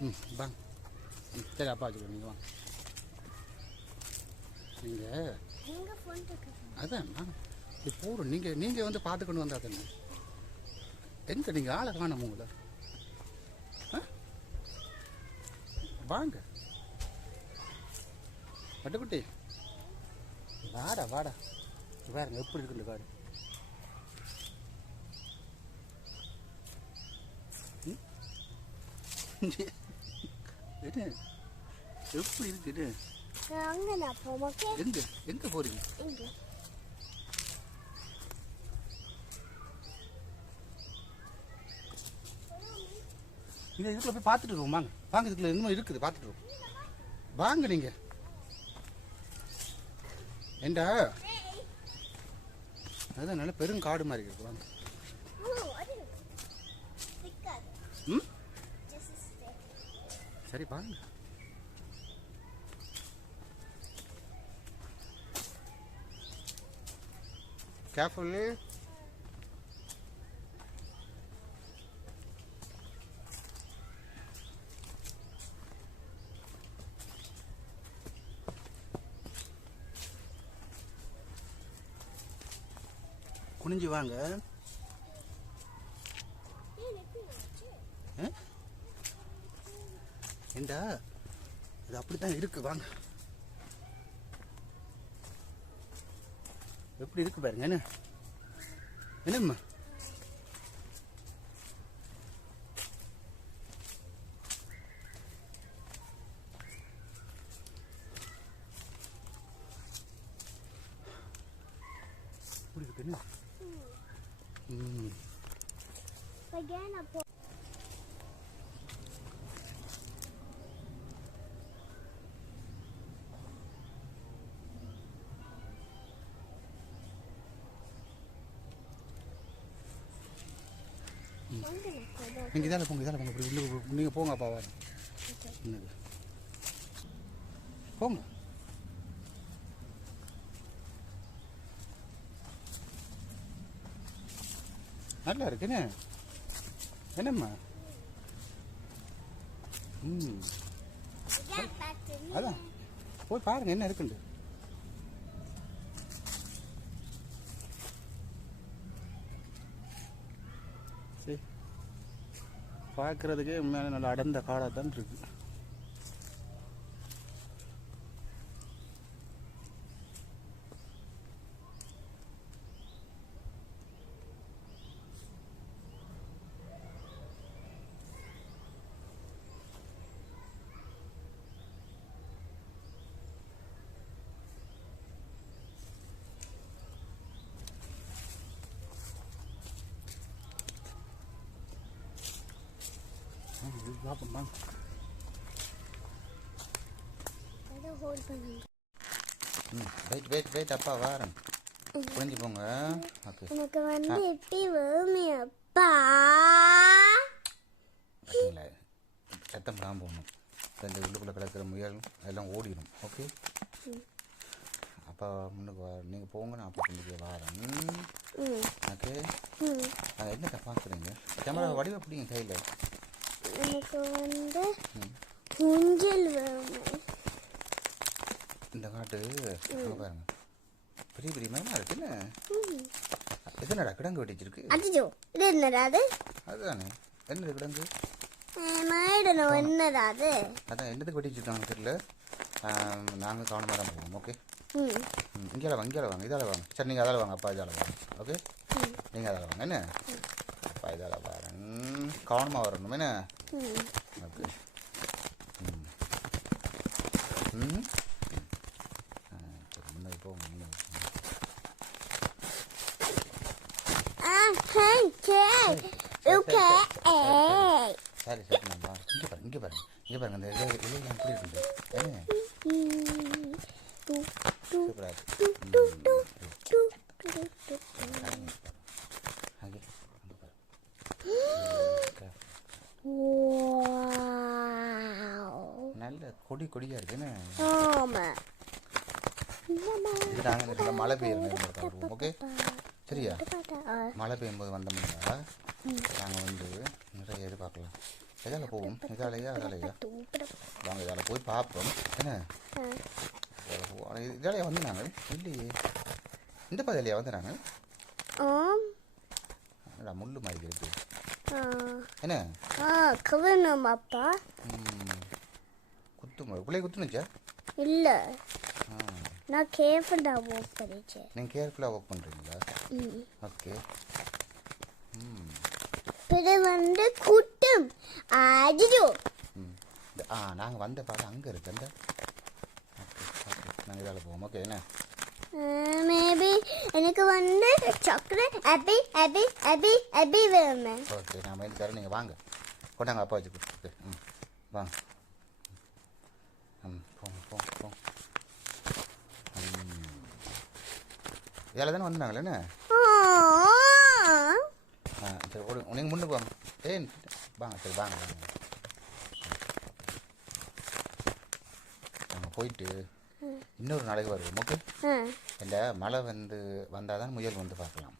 ம் வாங்க சரி அப்பா வச்சுக்கோ நீங்கள் வாங்க நீங்கள் அதான் இது போகிறோம் நீங்கள் நீங்கள் வந்து பார்த்துக்கொண்டு வந்தா தானே. எங்கே நீங்கள் ஆளை காணும் உங்களை? ஆ? வாங்க. பட்டுக்குட்டி வாடா வாடா. பாருங்க எப்படி இருக்கு இந்த காடு ம்? என்ன எப்படி இருக்குது. அங்க நான் போமக்கே எங்க? இங்க. இதுக்குள்ள போய் பார்த்துட்டு வருவோம். வாங்க. வாங்க இதுக்குள்ள இன்னும் இருக்குது. பார்த்துட்டு வருவோம். வாங்க நீங்க. ஏண்டா? அதான் நல்ல பெருங்காடு மாதிரி இருக்கு. வாங்க. சரி வாங்க. கேர்ஃபுல்லு குனிஞ்சு வாங்க ஆ? ஏண்டா? இது அப்படித்தான் இருக்கு வாங்க. எப்படி இருக்கு பாருங்க என்ன? என்னம்மா? இருக்கு என்ன? நீங்கள் இதால போங்க இதால் போங்க. இப்படி உள்ள நீங்கள் போங்க அப்பா வாங்க. போங்க. நல்லா இருக்குண்ணே என்னம்மா? ம். அதான். போய் பாருங்க என்ன இருக்குண்டு சரி. பார்க்குறதுக்கே உண்மையான நல்ல அடர்ந்த காடாக தான் இருக்குது hold பண்ணுங்க. ம் வெயிட் வெயிட் வெயிட் அப்பா வாரேன். புரிஞ்சு போங்க. ஓகே எனக்கு வந்து எட்டி வருமே அப்பா? சத்தம் தான் போகணும். இந்த உள்ளுக்குள்ளே கிடக்கிற முயல் எல்லாம் ஓடிடும் ஓகே அப்பா முன்னுக்கு வா. நீங்கள் போங்க நான் அப்பா பின்னுக்கு வாரேன். ஓகே என்னக்கா பார்க்குறீங்க கேமரா வடிவ பிடிங்க கையில். எனக்கு வந்து ஊஞ்சல் வேணுமே. இந்த காட்டு பாருங்க. பெரிய பெரிய மரமாக இருக்குல்ல இது என்னடா கிடங்கு வெட்டிச்சிருக்கு அச்சோ இது என்னடா அது? அதுதானே. என்னது கிடங்கு? மாயிடணும் என்னடா அது? அதான் என்னதுக்கு வெட்டி வச்சிருக்காங்க தெரியல. நாங்கள் கவனமாக தான் போவோம் ஓகே? ம். இங்கே வாங்க இங்கே வாங்க இதால் வாங்க. சரி நீங்கள் அதால் வாங்க அப்பா இதால் வாங்க ஓகே? நீங்கள் அதால் வாங்க என்ன? அப்பா இதால் வரேன். கவனமாக வரணும் என்ன? ம் ஓகே ம் ம் ஆ, சரி முன்னாடி போங்க முன்னாடி ஆ ஹே சே ஓகே ஏய் சரி சரி நான் பாரு இங்கே பாருங்க இங்கே பாருங்க இங்கே பாருங்க இந்த இலை இலையெல்லாம் எப்படி இருக்குது என்ன ம் டு டு சூப்பராக டு இருக்கு டு டு டு டு டு அங்கே அங்கே பாரு வாவ் நல்ல கொடி கொடியாக இருக்கு என்ன? ஆமா. இது நாங்கள் மழை வருவோம் ஓகே? சரியா? மழை பெய்யும்போது வந்தோம்னா நாங்கள் வந்து நிறைய எதிர்பார்க்கலாம். இதால போவோம். இதாலையா அதாலையா? வாங்க இதால போய் பார்ப்போம். என்ன? இதால போவோம். இது- இதாலையா வந்து நாங்கள் இல்லையே. இந்த பாதையிலையா வந்து நாங்கள் முள்ளு மாதிரி இருக்கு. என்ன? கவனம் அப்பா. குத்துங்க பிள்ளை குத்துனுச்சா இல்லை. நான் கேர்ஃபுல்லாக வாக் பண்ணிச்சேன் நீங்கள் கேர்ஃபுல்லாக ஒர்க் பண்ணுறீங்களா ஓகே. ம். பிற வந்து கூட்டம். அஜிஜோ ஆ நாங்கள் வந்த பாடம் அங்கே இருக்கு. அந்த நாங்கள் இதால் போவோம். ஓகே என்ன? மேபி எனக்கு வந்து சாக்லேட் அபி அபி அபி அபி வேணும். ஓகே நான் வாங்கி தரேன். நீங்கள் வாங்க. கொண்டாங்க அப்பா வச்சு கொடுத்து ம். வாங்க ம் போங்க போங்க போங்க ம் இதில் தானே வந்துட்டாங்களே என்ன? ஆ சரி ஓடு. நீங்கள் முன்னுக்கு வாங்க. ஏன் வாங்க சரி வாங்க வாங்க. நாங்கள் போயிட்டு இன்னொரு நாளைக்கு வருவோம் ஓகே? இந்த மழை வந்து வந்தால் தான் முயல் வந்து பார்க்கலாம்.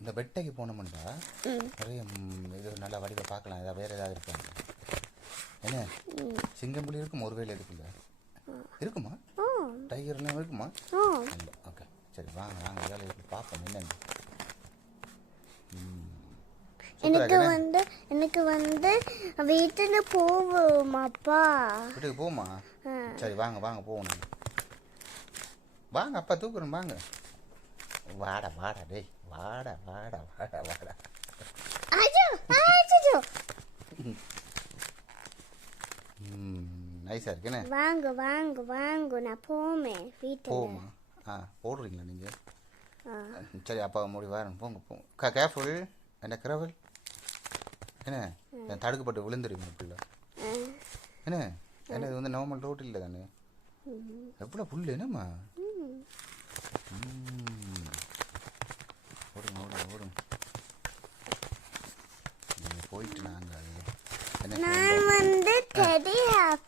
இந்த வெட்டைக்கு போனோம்னா நிறைய இது நல்லா வடிவை பார்க்கலாம். ஏதாவது வேறு ஏதாவது இருக்காங்க என்ன? சிங்கம் புலி இருக்கும் ஒரு வேலை இருக்குல்ல இருக்குமா? டைகர்லாம் இருக்குமா? ஓகே சரி வாங்க வாங்க வேலை இருக்கு பார்ப்போம். என்னென்னு? எனக்கு. வந்து எனக்கு வந்து வீட்டுல போவோம் அப்பா. வீட்டுக்கு போமா. சரி வாங்க வாங்க போகணும் வாங்க அப்பா தூக்குறேன் வாங்க. வாடா வாடா டேய். வாடா வாடா வாடா வாடா. அஜோ அஜோ. ம். நைஸாக இருக்குண்ணே வாங்க வாங்க வாங்க. நான் போவேன் வீட்டுல. போமா? ஆ போடுறீங்களா நீங்கள். சரி அப்பா மூடி வரேன். போங்க போங்க. கேர்ஃபுல் என்ன கிரவல் என்ன? என் தடுக்கப்பட்டு விழுந்துருவீங்க பிள்ளை. என்ன? என்ன இது வந்து நார்மல் ரோட் இல்லை தானே? எவ்வளோ புல் என்னம்மா ம். ஓடுங்க ஓடுங்க ஓடுங்க நீங்கள் போயிட்டு நாங்கள் என்ன நான் வந்து டெடி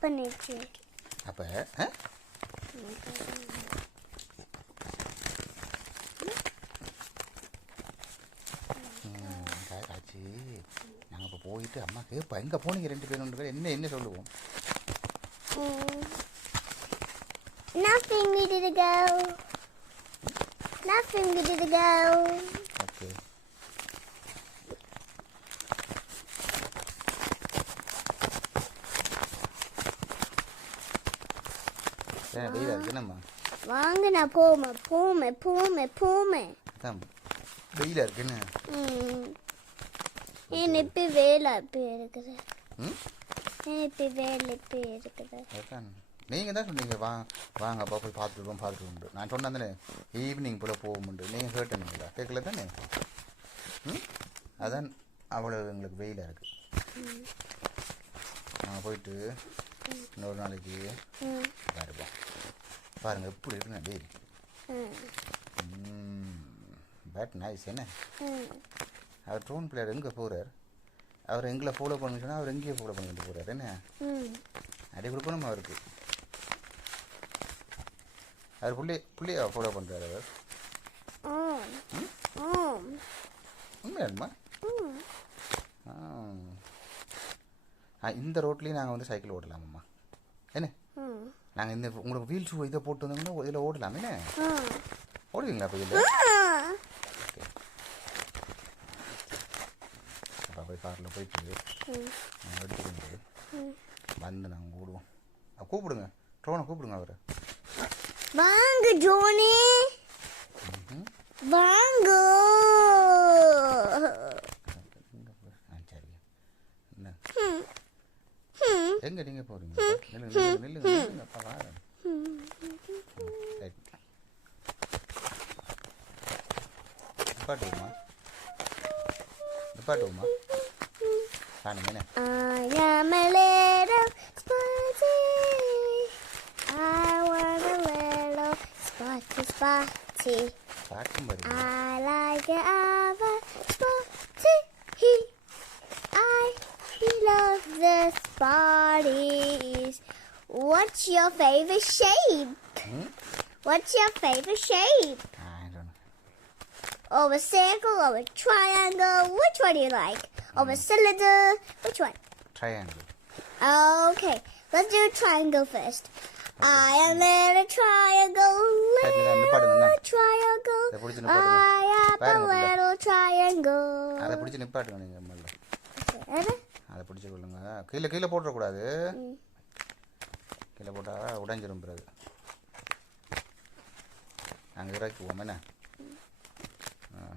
ஹேப் பண்ணிச்சு அப்போ ஆச்சு நாங்கள் இப்போ போயிட்டு அம்மா கேட்பா எங்கே போனீங்க ரெண்டு பேரும் ரெண்டு பேரும்? என்ன என்ன சொல்லுவோம்? Nothing we did to go. Nothing we did to go. Okay ஏன் வெயிலா இருக்கு என்னம்மா வாங்க நான் போமே போமே போமே போமே. வெயிலா இருக்கு என்ன ம். என் இப்போ வேலை இப்போ இருக்குது. இப்போ வேலை இப்போ இருக்குது. நீங்கள் தான் சொன்னீங்க வா வாங்க அப்பா போய் பார்த்துட்டு உண்டு நான் சொன்னேன் தானே ஈவினிங் போல் போகும்ண்டு நீங்கள் கேட்டீங்களா கேட்கல தானே ம்? அதான் அவ்வளோ எங்களுக்கு வெயிலாக இருக்குது நாங்கள் போயிட்டு இன்னொரு நாளைக்கு பாருங்கள் எப்படி இருக்குண்ணா டெய்லி பேட் நைஸ் என்ன? அவர் ட்ரோன் பிளேயர் எங்கே போகிறார் அவர் எங்களை ஃபாலோ பண்ண சொன்னால் அவர் எங்கேயே ஃபாலோ பண்ணிட்டு போகிறார் என்ன? அடி கொடுக்கணும் அவருக்கு? அவர் பிள்ளை பிள்ளைய ஃபாலோ பண்ணுறாரு அவர். உண்மையாடுமா இந்த ரோட்லேயும் நாங்கள் வந்து சைக்கிள் ஓடலாமம்மா என்ன? நாங்கள் இந்த உங்களுக்கு வீல் ஷூ இதை போட்டு வந்தோம்னா இதில் ஓடலாம் என்ன? ஓடுவீங்களா அப்போ இதில்? அப்போ போய் காரில் போயிட்டு நாங்கள் வந்து நாங்கள் ஓடுவோம். கூப்பிடுங்க. ட்ரோனை கூப்பிடுங்க அவரை. வாங்க ஜோனி வாங்க ஆ சரி என்ன ம் ம் எங்க நீங்க போறீங்க? நில்லுங்க நில்லுங்க நில்லுங்க அப்பா வாரேன் நிப்பாட்டுவோமா? நிப்பாட்டுவோமா? காணுங்க என்ன What's your favorite shape? ம் What's your favorite shape? I don't know. Or a circle or a triangle? Which one do you like? of a cylinder. Which one? Triangle Okay, let's do triangle first. I am in a triangle, சரி, நான் நிப்பாட்டுங்க, little இந்தா. triangle. இதை பிடிச்சு நிப்பாட்டுங்க. I am a பாருங்க, புள்ள. little triangle. அதை பிடிச்சி நிப்பாட்டுங்க நீங்கள் முதல்ல சரி. அதை பிடிச்சி கொள்ளுங்க கீழே கீழே போட்டுறக்கூடாது கீழே போட்டால் உடைஞ்சிரும் பிறகு. நாங்கள் இறக்குவோம் என்ன?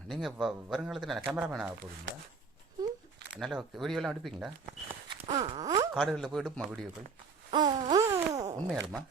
நீங்கள் வருங்காலத்தில் என்ன கேமராமேன் ஆக போகிறீங்களா? நல்ல வீடியோலாம் எடுப்பீங்களா? காடுகளில் போய் எடுப்புமா வீடியோக்கள் உண்மையாலுமா?